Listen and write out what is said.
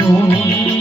Oh,